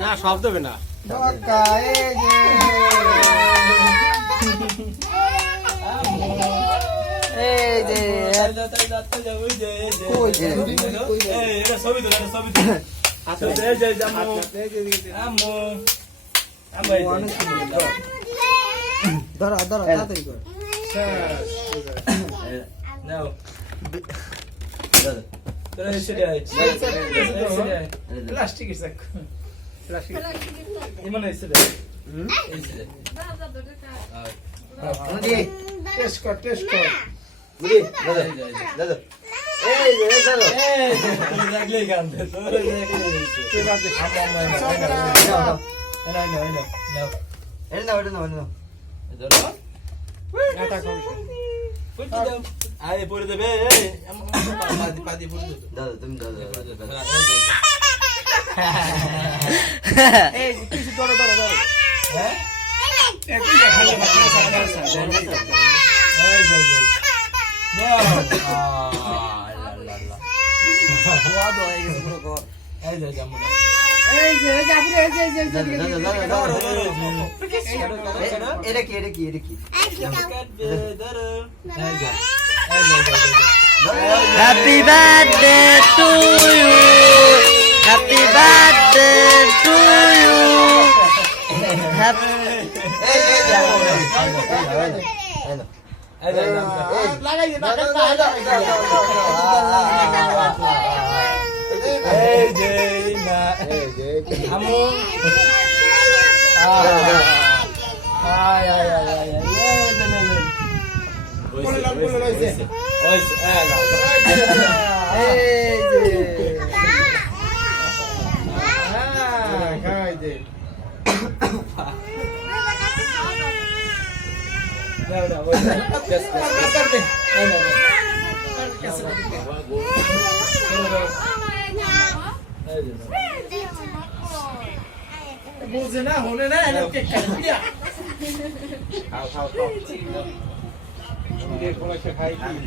না সব দেবে না ঢাকা এই যে এই যে কই যে এটা ছবি তো আচ্ছা এই যে আম্মু ধরো ধরো তাড়াতাড়ি কর নাও তোরা এসে আয় প্লাস্টিক এসে প্লাস্টিক ইমনে এসে এসে টেস্ট কর বুঝি দাদা এই যে দাদা এই লাগলে গান দে তোরা লাগলে কে বাদে খামা না নাও এটা নাও ধরো এটা কম পুটি দাও আয় পড়ে দেবে এই পাদি পড়ে দে দাদা তুমি দাদা এই কিছু ধরো হ্যাঁ একটু খালি বাচ্চা এই যাই নাও ওয়াদ হয়ে গেছে পুরো ঘর এই যাই জামু এই যে জাফরে এই যে এটা কি ধরো এই যা Happy birthday to you. Happy birthday to you. Happy এই লাগাই দে এই যে না আমু আয় বলে লইছে ওই এই যে খাই দে না ওই just कर दे বুঝে না হলে না এনে কেক কাটে দিয়া খাও কেক বলে খাই হ্যালো